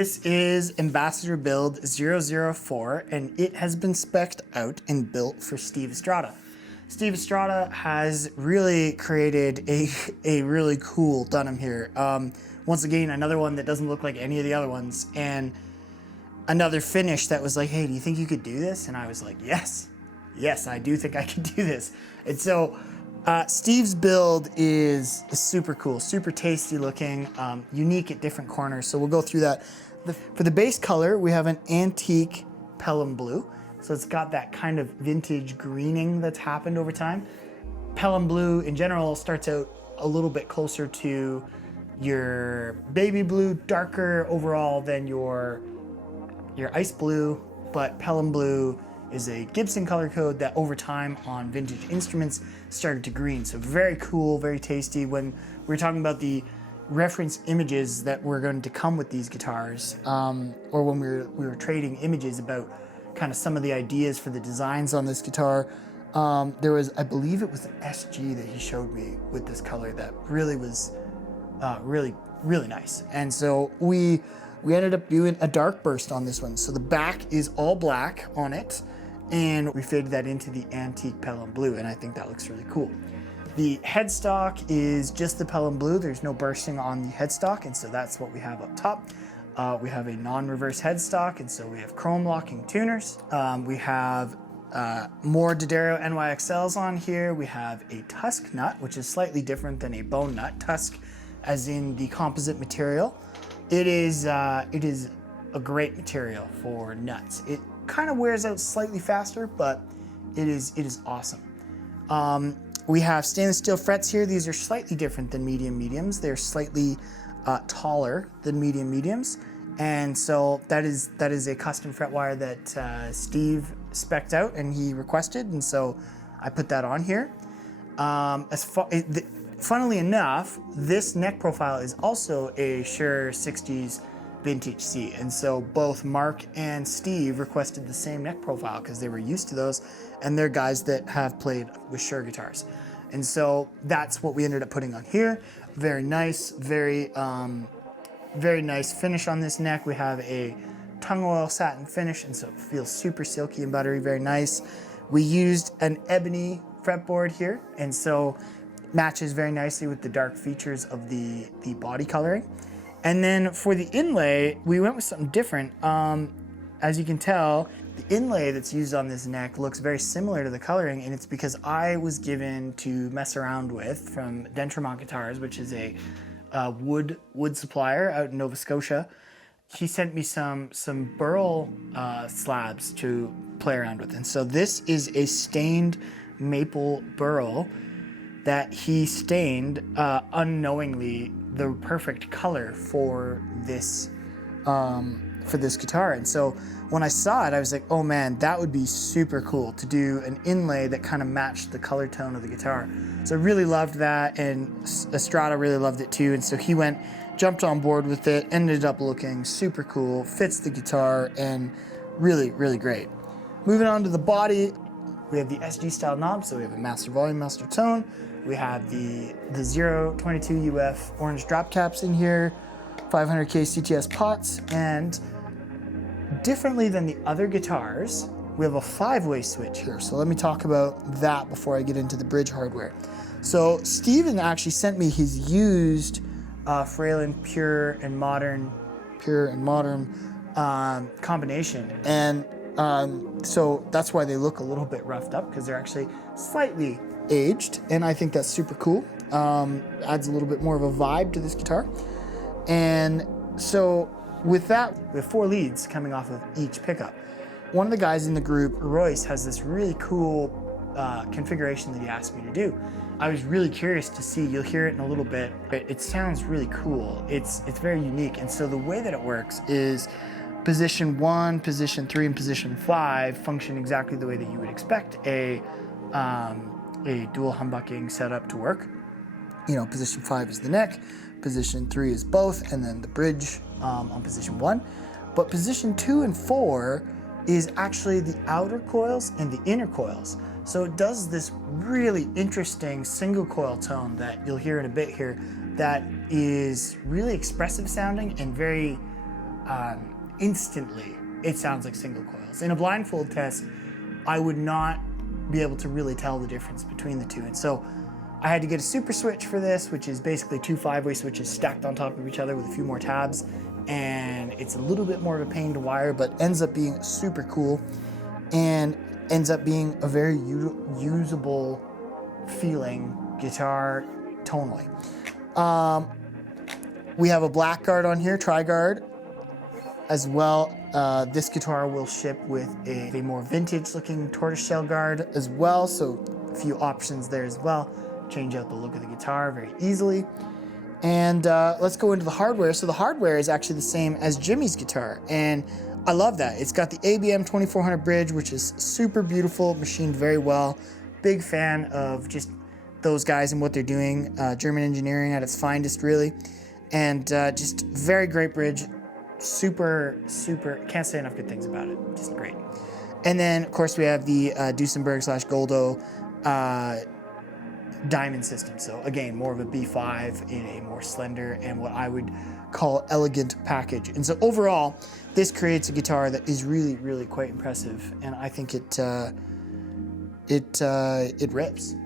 This is Ambassador Build 004, and it has been spec'd out and built for Steve Estrada. Steve Estrada has really created a really cool Dunham here. Once again, another one that doesn't look like any of the other ones, and another finish that was like, hey, do you think you could do this? And I was like, yes, I do think I can do this. And so Steve's build is super cool, super tasty looking, unique at different corners. So we'll go through that. For the base color, we have an antique Pelham Blue. So it's got that kind of vintage greening that's happened over time. Pelham Blue in general starts out a little bit closer to your baby blue, darker overall than your ice blue, but Pelham Blue is a Gibson color code that over time on vintage instruments started to green. So very cool, very tasty. When we're talking about the reference images that were going to come with these guitars, or when we were trading images about kind of some of the ideas for the designs on this guitar, there was, I believe it was an SG that he showed me with this color that really was really nice. And so we ended up doing a dark burst on this one. So the back is all black on it, and we faded that into the antique Pelham Blue, and I think that looks really cool. The headstock is just the Pelham Blue. There's no bursting on the headstock, and so that's what we have up top. We have a non-reverse headstock, and so we have chrome locking tuners. We have more D'Addario NYXLs on here. We have a tusk nut, which is slightly different than a bone nut. Tusk as in the composite material. It is a great material for nuts. It kind of wears out slightly faster, but it is awesome. We have stainless steel frets here. These are slightly different than mediums. They're slightly taller than mediums. And so that is a custom fret wire that Steve spec'd out and he requested, and so I put that on here. Funnily enough, this neck profile is also a Shure 60s Vintage C, and so both Mark and Steve requested the same neck profile because they were used to those, and they're guys that have played with Shure guitars. And so that's what we ended up putting on here. Very nice, very nice finish on this neck. We have a tung oil satin finish, and so it feels super silky and buttery, very nice. We used an ebony fretboard here, and so matches very nicely with the dark features of the body coloring. And then for the inlay, we went with something different. As you can tell, the inlay that's used on this neck looks very similar to the coloring, and it's because I was given to mess around with from Dentremont Guitars, which is a wood supplier out in Nova Scotia. He sent me some burl slabs to play around with, and so this is a stained maple burl that he stained unknowingly the perfect color for this guitar. And so when I saw it, I was like, oh man, that would be super cool to do an inlay that kind of matched the color tone of the guitar. So I really loved that, and Estrada really loved it too, and so he jumped on board with it, ended up looking super cool, fits the guitar, and really great. Moving on to the body, we have the SG style knob, so we have a master volume, master tone. We have the 022 UF orange drop caps in here, 500K CTS pots, and differently than the other guitars, we have a 5-way switch here. So let me talk about that before I get into the bridge hardware. So Steven actually sent me his used Fralin Pure and Modern combination, and so that's why they look a little bit roughed up, because they're actually slightly aged, and I think that's super cool. Adds a little bit more of a vibe to this guitar. And so with that, we have 4 leads coming off of each pickup. One of the guys in the group, Royce, has this really cool configuration that he asked me to do. I was really curious to see. You'll hear it in a little bit. It sounds really cool. It's very unique. And so the way that it works is position 1, position 3, and position 5 function exactly the way that you would expect a dual humbucking setup to work. You know, position 5 is the neck, position 3 is both, and then the bridge on position 1. But position 2 and 4 is actually the outer coils and the inner coils. So it does this really interesting single coil tone that you'll hear in a bit here that is really expressive sounding and very instantly it sounds like single coils. In a blindfold test, I would not be able to really tell the difference between the two. And so I had to get a super switch for this, which is basically two 5-way switches stacked on top of each other with a few more tabs. And it's a little bit more of a pain to wire, but ends up being super cool and ends up being a very usable feeling guitar tonally. We have a black guard on here, tri-guard as well. This guitar will ship with a more vintage looking tortoiseshell guard as well, so a few options there as well. Change out the look of the guitar very easily. And let's go into the hardware. So the hardware is actually the same as Jimmy's guitar, and I love that. It's got the ABM 2400 bridge, which is super beautiful, machined very well. Big fan of just those guys and what they're doing. German engineering at its finest, really. And just very great bridge. Super, can't say enough good things about it. Just great. And then, of course, we have the Duesenberg/Goldo diamond system. So again, more of a B5 in a more slender and what I would call elegant package. And so overall, this creates a guitar that is really quite impressive. And I think it rips.